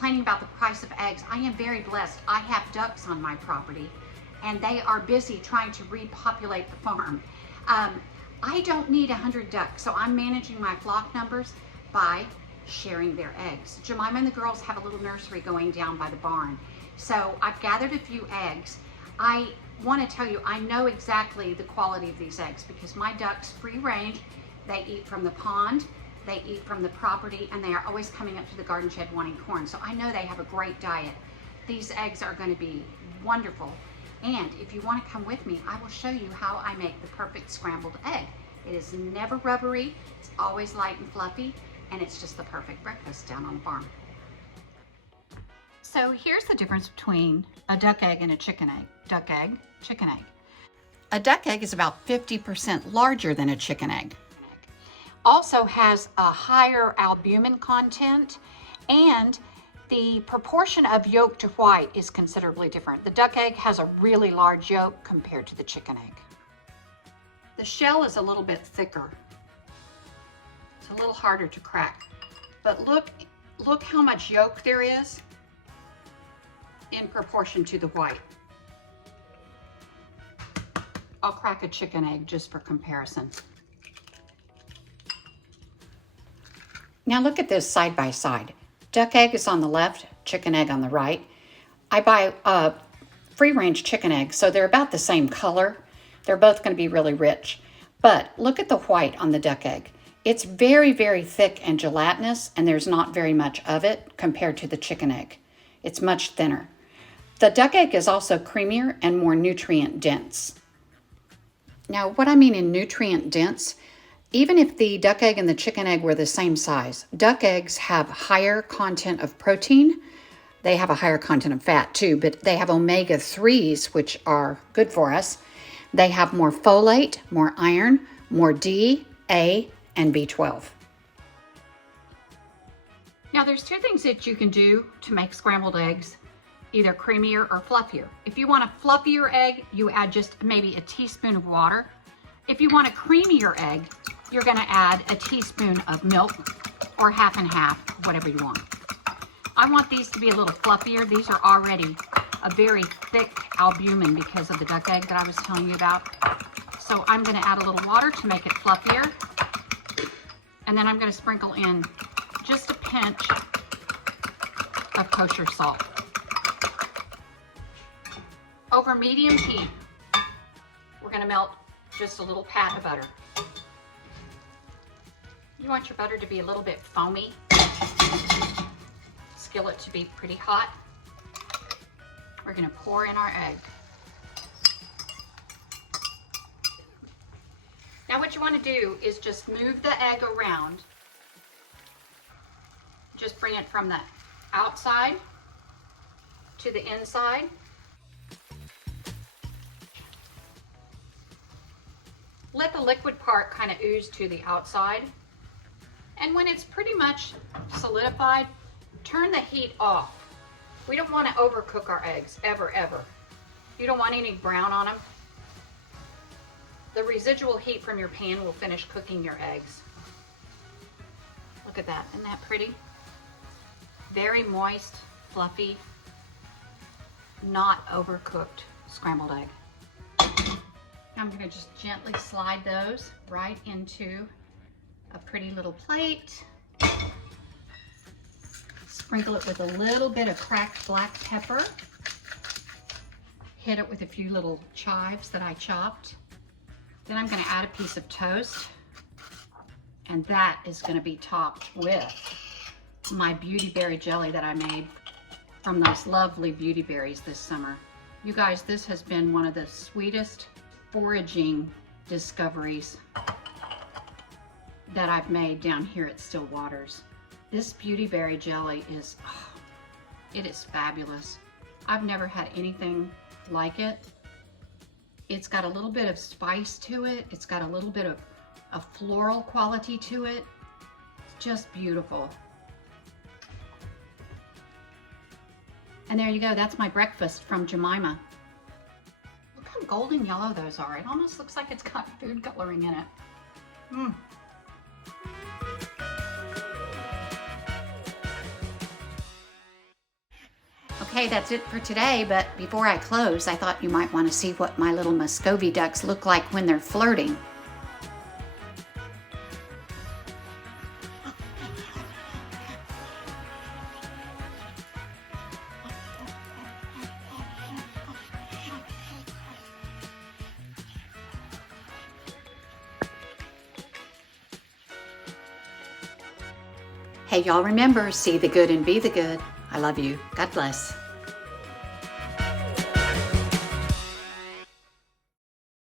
complaining about the price of eggs. I am very blessed. I have ducks on my property and they are busy trying to repopulate the farm. I don't need 100 ducks, so I'm managing my flock numbers by sharing their eggs. Jemima and the girls have a little nursery going down by the barn. So I've gathered a few eggs. I want to tell you, I know exactly the quality of these eggs because my ducks free range. They eat from the pond, they eat from the property, and they are always coming up to the garden shed wanting corn. So I know they have a great diet. These eggs are going to be wonderful. And if you want to come with me, I will show you how I make the perfect scrambled egg. It is never rubbery, it's always light and fluffy, and it's just the perfect breakfast down on the farm. So here's the difference between a duck egg and a chicken egg. Duck egg, chicken egg. A duck egg is about 50% larger than a chicken egg. Also has a higher albumin content, and the proportion of yolk to white is considerably different. The duck egg has a really large yolk compared to the chicken egg. The shell is a little bit thicker. It's a little harder to crack. But look how much yolk there is in proportion to the white. I'll crack a chicken egg just for comparison. Now look at this side by side. Duck egg is on the left, chicken egg on the right. I buy a free-range chicken egg, so they're about the same color. They're both going to be really rich. But look at the white on the duck egg. It's very, very thick and gelatinous, and there's not very much of it compared to the chicken egg. It's much thinner. The duck egg is also creamier and more nutrient dense. Now, what I mean in nutrient dense, even if the duck egg and the chicken egg were the same size, duck eggs have higher content of protein. They have a higher content of fat too, but they have omega-3s, which are good for us. They have more folate, more iron, more D, A, and B12. Now there's two things that you can do to make scrambled eggs either creamier or fluffier. If you want a fluffier egg, you add just maybe a teaspoon of water. If you want a creamier egg, you're gonna add a teaspoon of milk or half and half, whatever you want. I want these to be a little fluffier. These are already a very thick albumin because of the duck egg that I was telling you about. So I'm gonna add a little water to make it fluffier. And then I'm gonna sprinkle in just a pinch of kosher salt. Over medium heat, we're gonna melt just a little pat of butter. You want your butter to be a little bit foamy. Skillet to be pretty hot. We're gonna pour in our egg. Now what you wanna do is just move the egg around. Just bring it from the outside to the inside. Let the liquid part kind of ooze to the outside. And when it's pretty much solidified, turn the heat off. We don't want to overcook our eggs, ever, ever. You don't want any brown on them. The residual heat from your pan will finish cooking your eggs. Look at that, isn't that pretty? Very moist, fluffy, not overcooked scrambled egg. I'm going to just gently slide those right into a pretty little plate. Sprinkle it with a little bit of cracked black pepper. Hit it with a few little chives that I chopped. Then I'm going to add a piece of toast. And that is going to be topped with my beauty berry jelly that I made from those lovely beauty berries this summer. You guys, this has been one of the sweetest foraging discoveries that I've made down here at Still Waters. This beauty berry jelly is, it is fabulous. I've never had anything like it. It's got a little bit of spice to it. It's got a little bit of a floral quality to it. It's just beautiful. And there you go, that's my breakfast from Jemima. Look how golden yellow those are. It almost looks like it's got food coloring in it. Okay, that's it for today, but before I close, I thought you might want to see what my little Muscovy ducks look like when they're flirting. Hey, y'all remember, see the good and be the good. I love you. God bless.